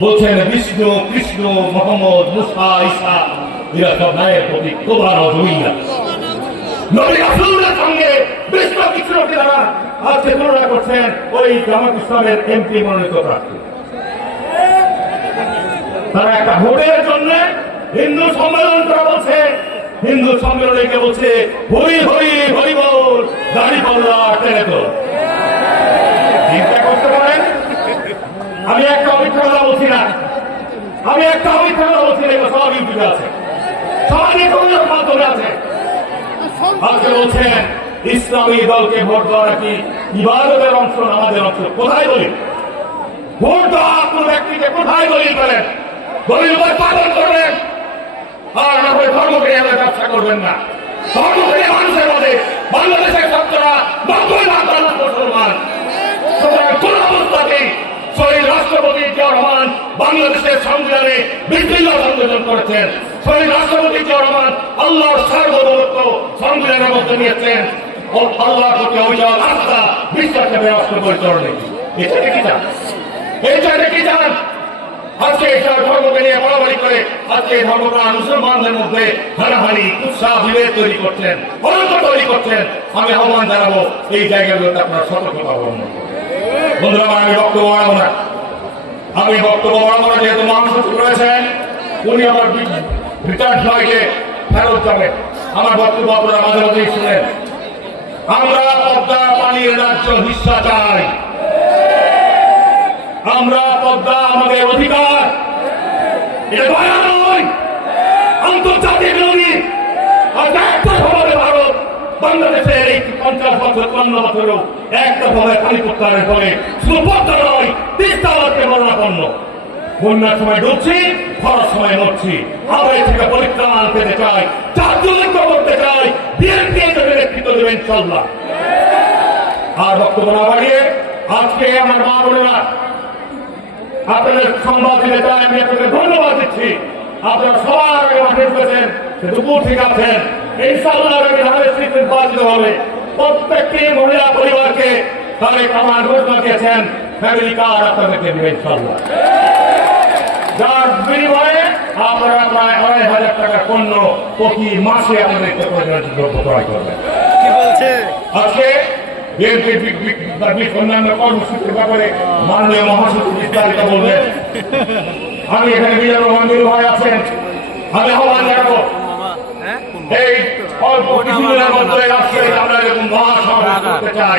বলছেন বিষ্ণু, কৃষ্ণ, মোহাম্মদ, মুসা ইসা এরা সব নায়ের প্রতি কৃষ্ণকে তারা একটা হিন্দু সম্মেলন হিন্দু সম্মেলনে কে বলছে, হরি হরি হরি বল দাড়ি পাল্লা টেনে তো চিন্তা করতে পারেন আমি একটা অমিথ্যা কথা বলছি না আমি একটা অমিথ্যা কথা বলছি না এগুলো সব ইউটিউবে আছে। সব ইউটিউবের মাধ্যমে আছে। আজকে বলছেন ইসলামী দলকে ভোট দেওয়া নাকি ইবাদতের অংশ আমাদের অংশ। কোথায় বলি ভোট দেওয়া কোন ব্যক্তিকে কোথায় দলিল করেন? দলিল করে পালন করবেন? আর না ধর্মকে নিয়ে ব্যবসা করবেন না। ধর্মকে মানুষের মধ্যে বাংলাদেশের ছাত্ররা নব্বই মুসলমান কোন অবস্থাতেই রাষ্ট্রপতি জিয়া রহমান বাংলাদেশের সংবিধানে বিভিন্ন সংযোজন করেছেন। শহীদ রাষ্ট্রপতি জিয়া রহমান আল্লাহর সার্বভৌমত্ব সংবিধানের মধ্যে নিয়েছেন। আল্লাহর প্রতি অভিযোগ আস্থা, বিশ্বাসের রাষ্ট্র পরিচালনে এটা এটা আজকে ধর্মকে নিয়ে বড়াবড়ি করে আজকে মুসলমানদের মধ্যে হানাহানি, উৎসাহ তৈরি করছেন অনন্ত তৈরি করছেন। আমি আহ্বান জানাব, এই জায়গাগুলোতে আপনারা সতর্কতা অবলম্বন করবেন বন্ধুরা আমি বক্তব্য না। আমি বক্তব্য বাড়াবো না যেহেতু মহাসচিব রয়েছেন, উনি আমার রিটার্ন ফ্লাইটে ফেরত যাবেন আমার বক্তব্য আপনারা মাঝে মাঝেই শুনেন। আমরা পদ্মা পানির রাজ্য হিস্সা চাই। আমরা পদ্মা আমাদের অধিকার। আন্তর্জাতিক নদী ভারত বাংলাদেশের এই পঞ্চাশ বছর পন্ন বছরও একটা ভাবে পানি প্রত্যাহারের ফলে শুধু পদ্মা নয়, তিস্তা মরণাপন্ন বন্যার সময় ডুবছি, খরার সময় মরছি। আমরা থেকে পরিত্রাণ চাই করতে চাই বিএনপি নেতৃত্ব ইনশাল্লাহ আর বক্তব্য না বাড়িয়ে আজকে আমার মা বোনেরা, আপনাদের সংবাদ দিতে চাই, আমি আপনাদের ধন্যবাদ দিচ্ছি। আপনারা সবার আগে মাঠে ঢুকেছেন দুপুর ঠিক আছেন। ইনশাল্লাহ আগামী ধানের নির্বাচিত হবে প্রত্যেকটি মহিলা পরিবারকে তারেক আমার ঘোষণা দিয়েছেন ফ্যামিলি কার্ড আপনাদেরকে দেবে ইনশাল্লাহ যার বিনিময়ে আপনারা প্রায় আড়াই হাজার টাকা পণ্য প্রতি মাসে আমাদেরকে ক্রয় করবেন। কি বলছে? আজকে অন্যান্য কর্মসূচির ব্যাপারে মাননীয় মহাসচিব বিস্তারিত বলবেন। আমি এখানে বিজয় রহমান ভাই আছেন। আমি আহ্বান জানাব। এই অল্প কিছুদিনের মধ্যে রাষ্ট্রে আমরা এরকম মহাসমাবেশ করতে চাই।